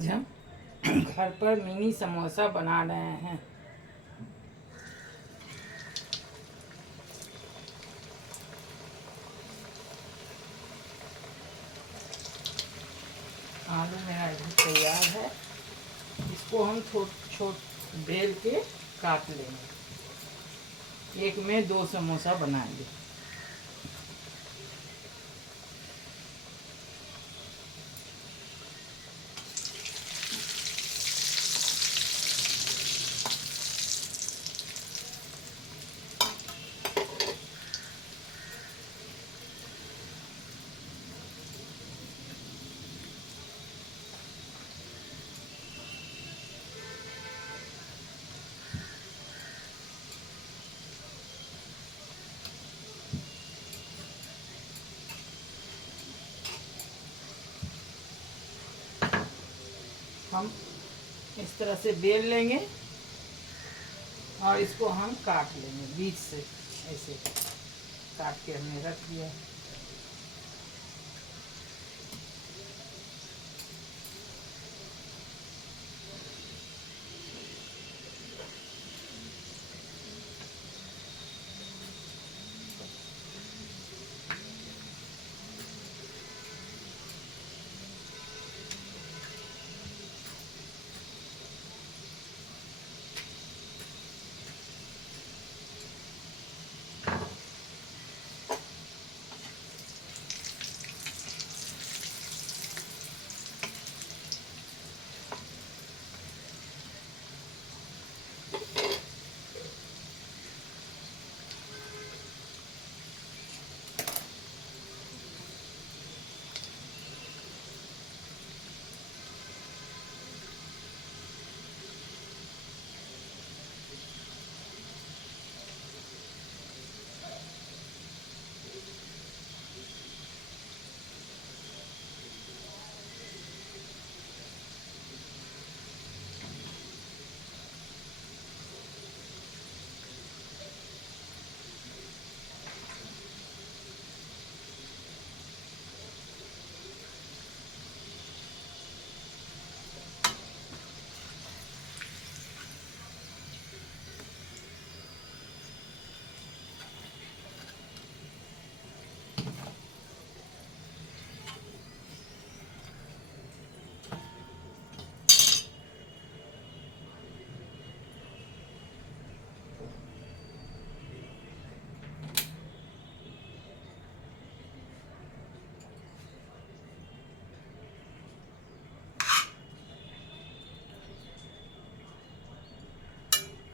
आज हम घर पर मिनी समोसा बना रहे हैं। आलू मेरा इधर तैयार है। इसको हम छोट बेल के काट लेंगे। एक में 2 समोसा बनाएंगे। हम इस तरह से बेल लेंगे और इसको हम काट लेंगे बीच से। ऐसे काट के हमने रख दिया।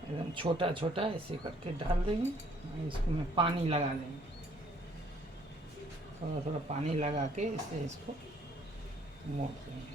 एकदम छोटा छोटा ऐसे करके डाल देंगे। इसको में पानी लगा लेंगे। थोड़ा थोड़ा पानी लगा के इससे इसको मोड़ देंगे।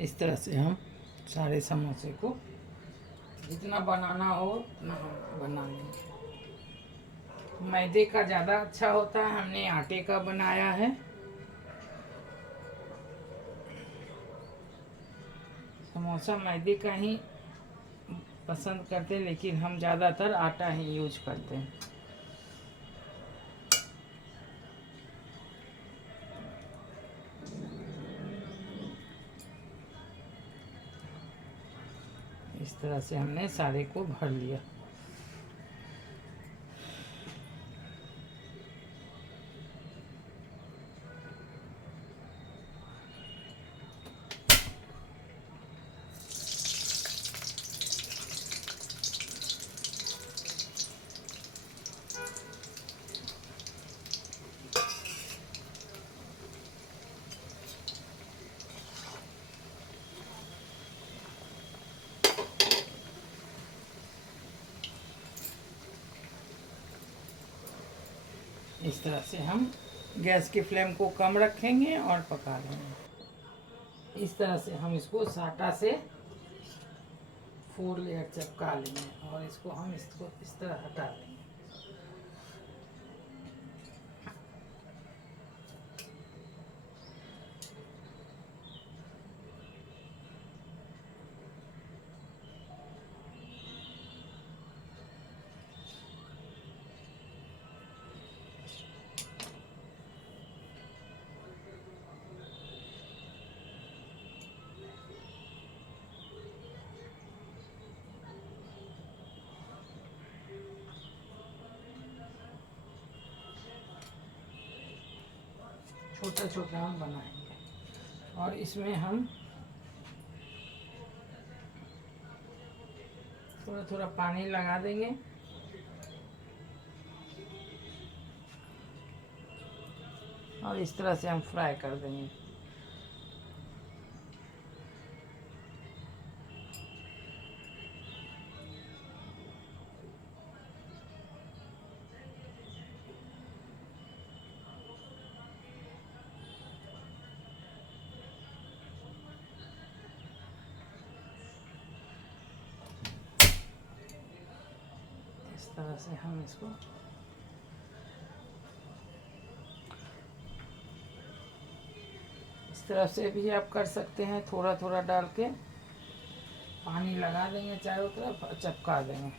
इस तरह से हम सारे समोसे को जितना बनाना हो उतना हम बना लेंगे। मैदे का ज़्यादा अच्छा होता है, हमने आटे का बनाया है। समोसा मैदे का ही पसंद करते हैं, लेकिन हम ज़्यादातर आटा ही यूज करते हैं। इस तरह से हमने सारे को भर लिया। इस तरह से हम गैस की फ्लेम को कम रखेंगे और पका लेंगे। इस तरह से हम इसको साटा से 4 लेयर चिपका लेंगे और इसको हम इसको इस तरह हटा देंगे। छोटा छोटा हम बनाएंगे और इसमें हम थोड़ा थोड़ा पानी लगा देंगे और इस तरह से हम फ्राई कर देंगे। इस तरह से हम इसको इस तरह से भी आप कर सकते हैं, थोड़ा थोड़ा डाल के पानी लगा देंगे चारों तरफ और चिपका देंगे।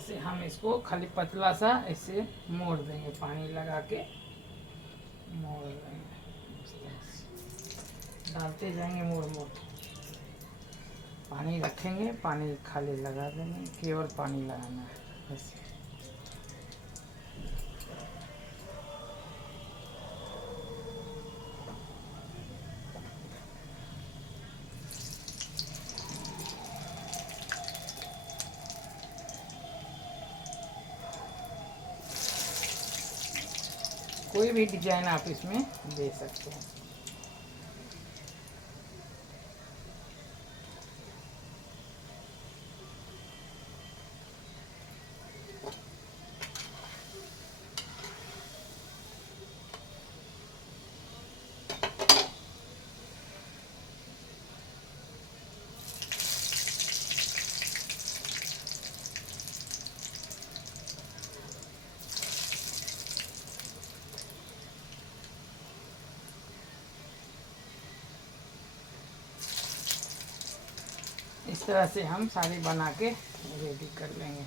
से हम इसको खाली पतला सा ऐसे मोड़ देंगे, पानी लगा के मोड़ देंगे। इस तरह से डालते जाएंगे मोड़ मोड़ के। पानी रखेंगे, पानी खाली लगा देंगे, केवल पानी लगाना है ऐसे। कोई भी डिजाइन आप इसमें दे सकते हैं। इस तरह से हम सारे बना के रेडी कर लेंगे।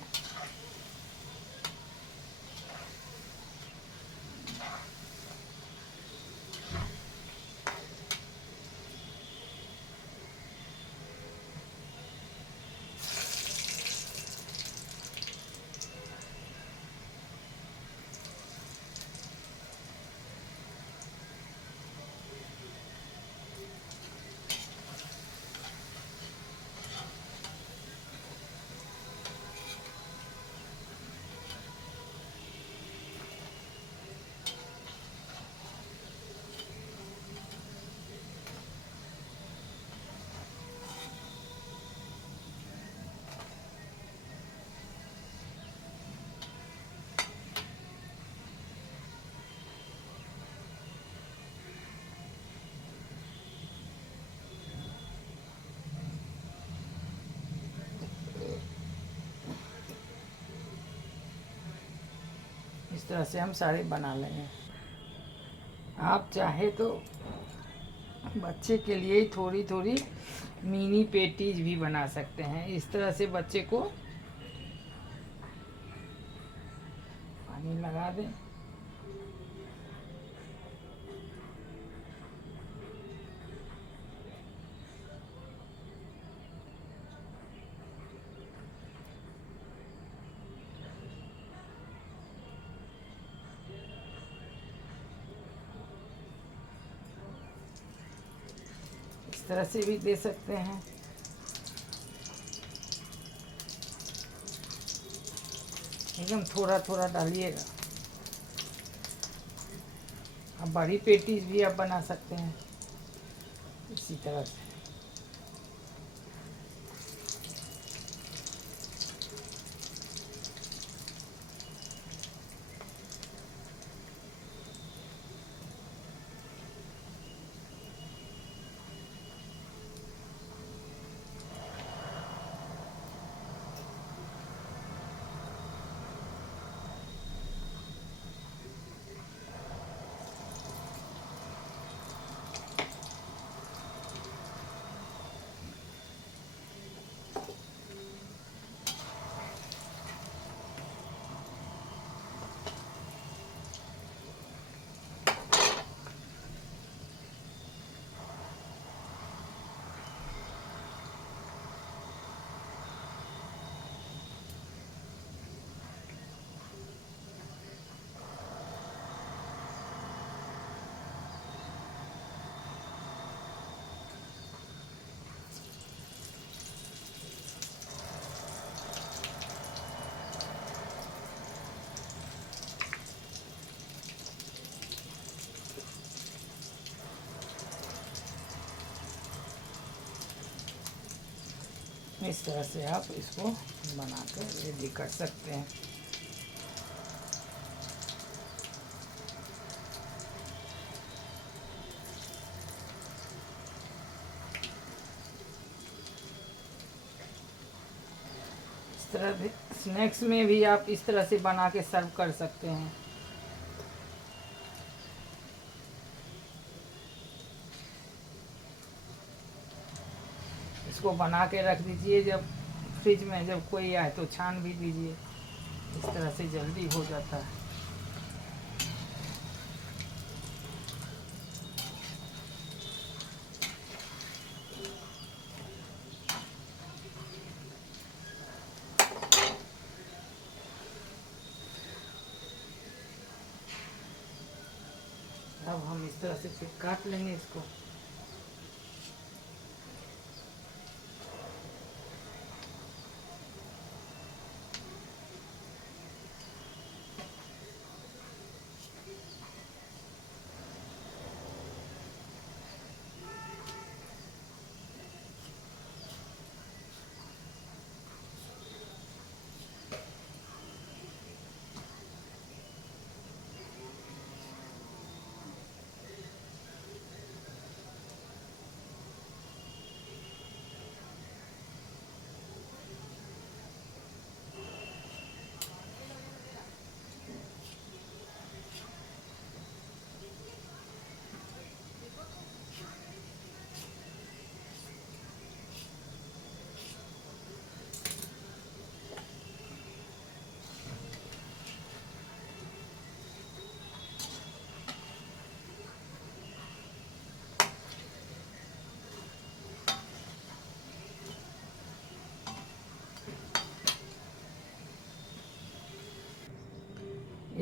इस तरह से हम सारे बना लेंगे। आप चाहे तो बच्चे के लिए थोड़ी थोड़ी मिनी पेटीज भी बना सकते हैं। इस तरह से बच्चे को पानी लगा दें, इस तरह से भी दे सकते हैं। एकदम थोड़ा थोड़ा डालिएगा। अब बड़ी पेटीज भी आप बना सकते हैं इसी तरह से। इस तरह से आप इसको बनाकर रेडी कर सकते हैं। इस तरह स्नैक्स में भी आप इस तरह से बना के सर्व कर सकते हैं। इसको बना के रख दीजिए, जब फ्रिज में जब कोई आए तो छान भी दीजिए। इस तरह से जल्दी हो जाता है। अब हम इस तरह से फिर काट लेंगे इसको।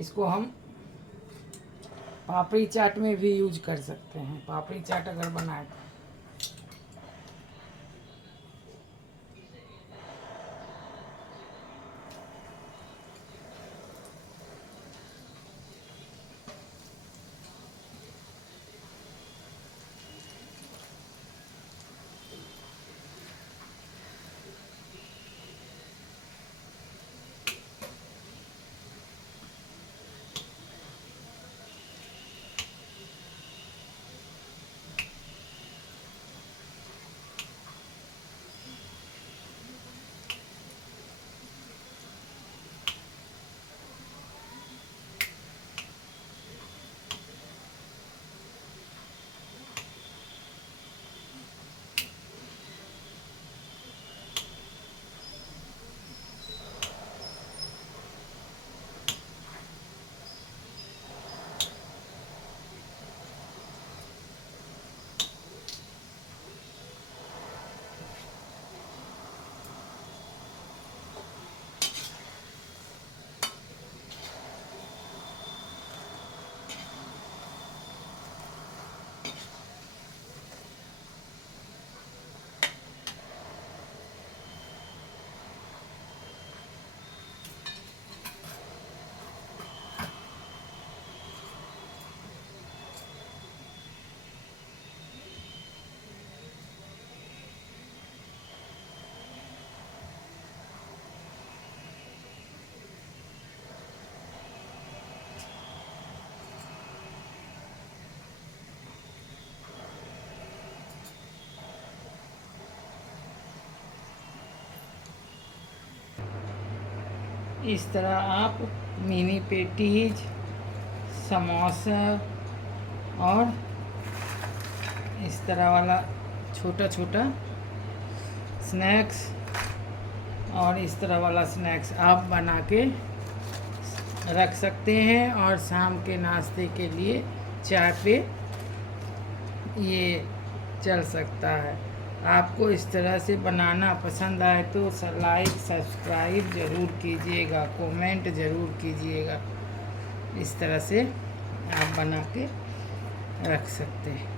इसको हम पापड़ी चाट में भी यूज कर सकते हैं। पापड़ी चाट अगर बनाए इस तरह आप मिनी पेटीज, समोसा और इस तरह वाला छोटा छोटा स्नैक्स और इस तरह वाला स्नैक्स आप बना के रख सकते हैं और शाम के नाश्ते के लिए चाय पे ये चल सकता है। आपको इस तरह से बनाना पसंद आए तो लाइक सब्सक्राइब ज़रूर कीजिएगा, कमेंट ज़रूर कीजिएगा। इस तरह से आप बना के रख सकते हैं।